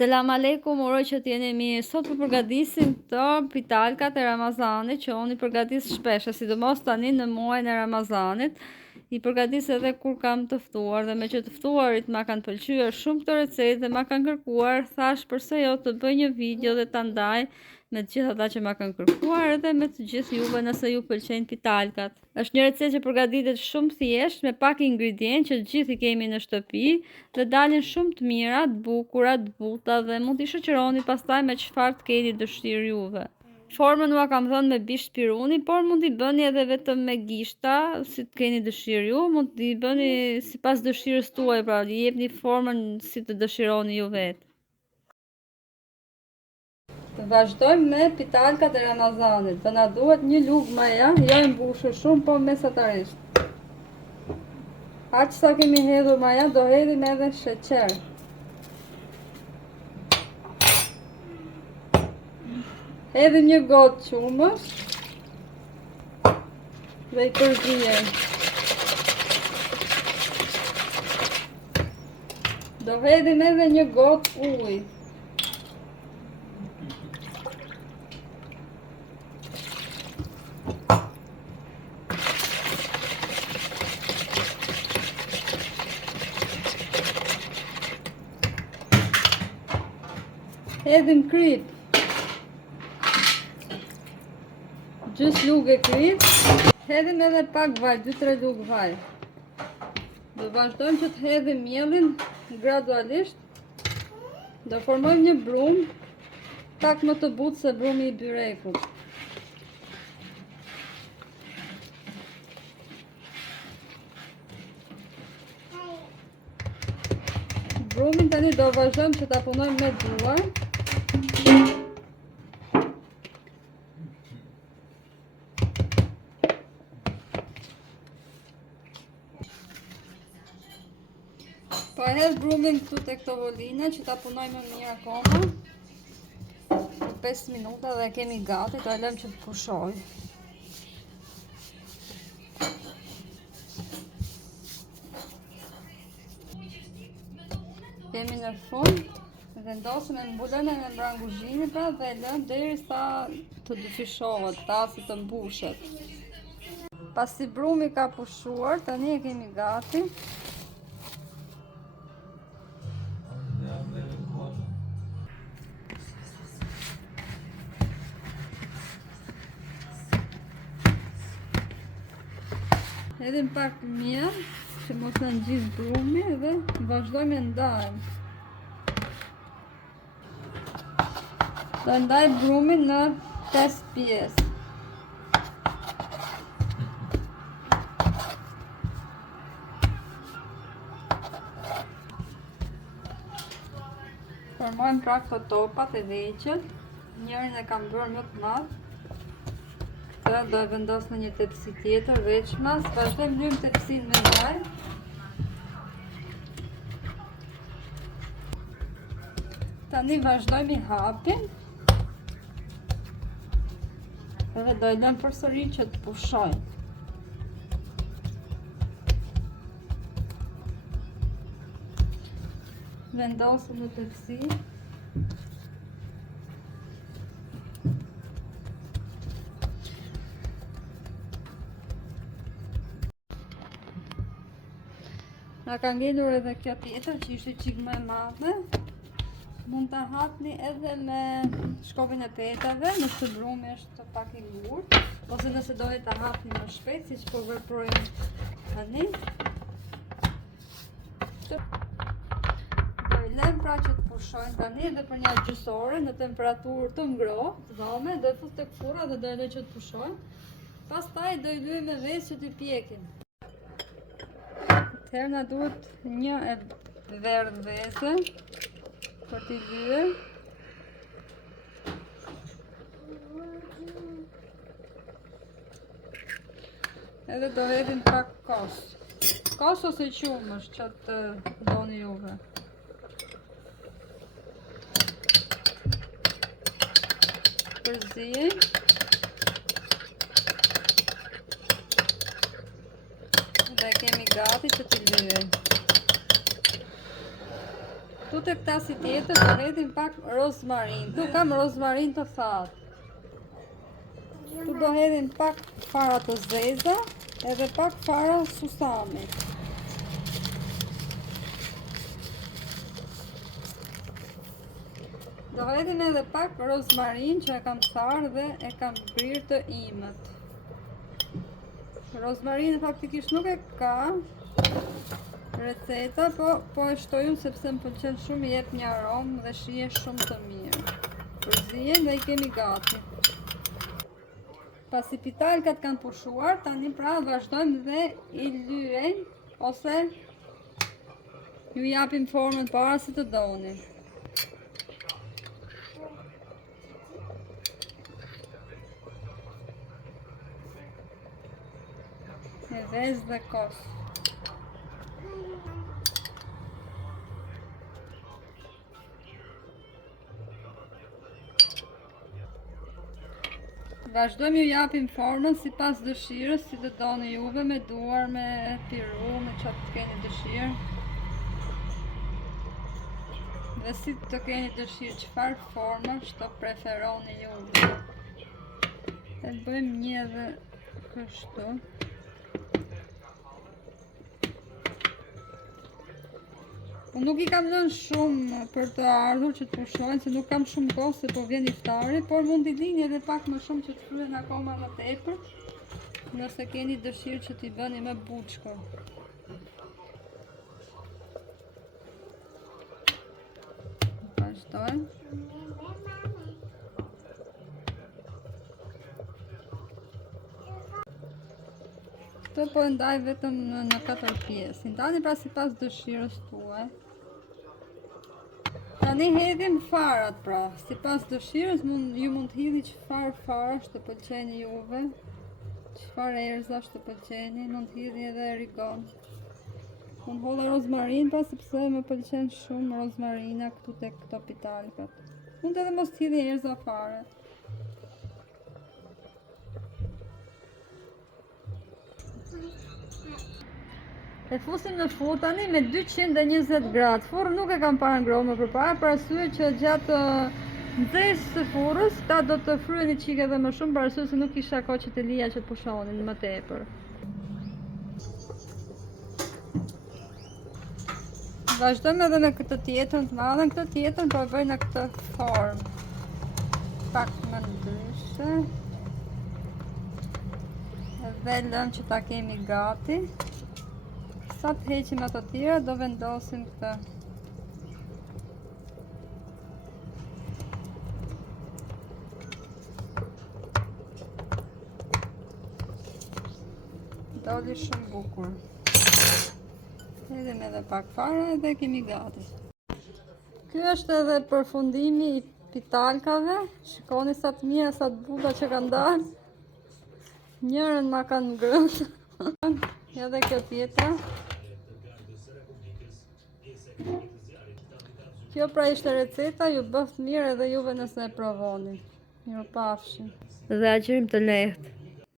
Selam aleikum, uroj që t'jeni mirë. Sot po përgatisim këto pitalkat e Ramazanit që unë i përgatis shpesh, sidomos tani në muajin e Ramazanit. I përgatis edhe kur kam të ftuar dhe me që të ftuarit ma kanë pëlqyer shumë këto recetë dhe ma kanë kërkuar, thash përse jo të bëj një video dhe ta ndaj me të gjithë ata që ma kanë kërkuar edhe me të gjithë juve nëse ju pëlqejnë pitalkat. Është një recetë që përgatitet shumë thjesht me pak ingredientë që të gjithë i kemi në shtëpi dhe dalin shumë të mira, të bukura, të buta dhe mund t'i shoqëroni pastaj me çfarë të keni dëshirë juve. Formën ua kam thënë me bisht piruni, por mund t'i bëni edhe vetëm me gishta, si të keni dëshirë ju, mund t'i bëni sipas dëshirës tuaj, pra i jepni formën si të dëshironi ju vetë. Vazhdojmë me pitalkat e Ramazanit. Do na duhet një lugë maja, jo e mbushur shumë, po mesatarisht. Aq sa kemi hedhur maja, do hedhim edhe sheqer. Hedhim një gotë qumësh dhe i përzijem. Do hedhim edhe një gotë ujë. Hedhim krip, gjys lugë e krip, hedhim edhe pak vaj, 2-3 lugë vaj. Do vazhdojmë që të hedhim mielin gradualisht. Do formojmë një brumë, pak më të butë se brumi i byrekut. Brumin tani do vazhdojmë që ta punojmë me duar. Po e hedh brumin këtu te këto volina që ta punojmë më mirë akoma. 5 minuta dhe kemi gati, do e lëmë që të pushoj. Kemi në fund, vendosim e mbulën e në branguzhini pra dhe lëmë derisa të dyfishohet, tasi të mbushet. Pasi brumi ka pushuar, tani e kemi gati. Hedhim pak miell që mos na ngjis brumi dhe vazhdojmë e ndajmë. Do ndaj brumin në 5 pjesë. Formojmë pra këto topat e veqët. Njërin e kam bërë më të madh. Këtë do e vendos në një tepsi tjetër veçmas. Vazhdojmë lymë tepsin me vaj. Tani vazhdojmë i hapin. Edhe do e lëmë përsëri që të pushojnë. Vendosim në tepsi. Na ka ngelur edhe kjo tjetër që ishte qik më e madhe. Mund ta hapni edhe me shkopin e petave, nëse brumi është pak i ngurtë, ose nëse dojë ta hapni më shpejt, siç po veprojmë tani. Do i lëm pra që të pushojnë tani edhe për një gjysore në temperaturë të ngrohtë, të dhome, do i fut tek furra dhe do i lë që të pushojnë. Pastaj do i lyejmë me vezë që t'i pjekin. Atëherë na duhet një e verdhë vezë për t'i lyer. Edhe do hedhim pak kos. Kos ose qumësh që të doni juve. Përzijim. Dhe kemi gati që t'i lyejmë. Tu Këtu të këta si tjetër të hedhim pak rozmarin. Tu kam rozmarin të thatë. Tu do hedhim pak fara të zeza edhe pak fara susame. Do hedhim edhe pak rozmarin që e kam tharë dhe e kam brirë të imët. Rozmarin faktikisht nuk e ka receta, po e shtoj unë sepse më pëlqen shumë, i jep një aromë dhe shije shumë të mirë. Përzihen dhe i kemi gati. Pasi pitalkat kanë pushuar, tani pra vazhdojmë dhe i lyejmë ose ju japim formën para si të doni. Me vezë dhe kos. Vazhdojmë ju japim formën si pas dëshirës, si të doni juve, me duar, me piru, me qatë të keni dëshirë. Dhe si të keni dëshirë qëfar forma që të preferoni juve. E bëjmë një dhe kështu. Unë nuk i kam lënë shumë për të ardhur që të pushojnë, se nuk kam shumë kohë se po vjen iftari, por mund t'i lini edhe pak më shumë që të fryen akoma më tepër, nëse keni dëshirë që t'i bëni më buçko. Vazhdojmë. Këtë po e ndaj vetëm në 4 pjesë. Ndani pra si pas dëshirës tuaj. Tani hedhim farat pra, si pas dëshirës ju mund t'hidhi qëfar farash të pëlqeni juve, qëfar erzash të pëlqeni, mund t'hidhi edhe rigon. Unë hodha rozmarin pra sepse më pëlqen shumë rozmarina këtu te këto pitalkat. Mund edhe mos t'hidhi erza fare. E fusim në furr tani me 220 gradë. Furrë nuk e kam parë ngrohur më përpara, për arsye që gjatë nxehtësisë së furrës ta do të fryen një çik edhe më shumë, për arsye se nuk kisha kohë që të lija që të pushonin më tepër. Vazhdojmë edhe me këtë tjetrën të madhen. Këtë tjetrën po e bëj në këtë formë. Pak më ndryshe. Dhe lëm që ta kemi gati. Sa të heqim ato tjera, do vendosim këtë. Doli shumë bukur. Hedhim edhe pak fara dhe kemi gati. Ky është edhe përfundimi i pitalkave. Shikoni sa të mira, sa të buta që kanë dalë. Njërën ma kanë ngrënë. Edhe kjo tjetra. Kjo pra ishte receta, ju bëft mirë edhe juve nëse e provoni. Mirupafshim. Dhe agjërim të lehtë.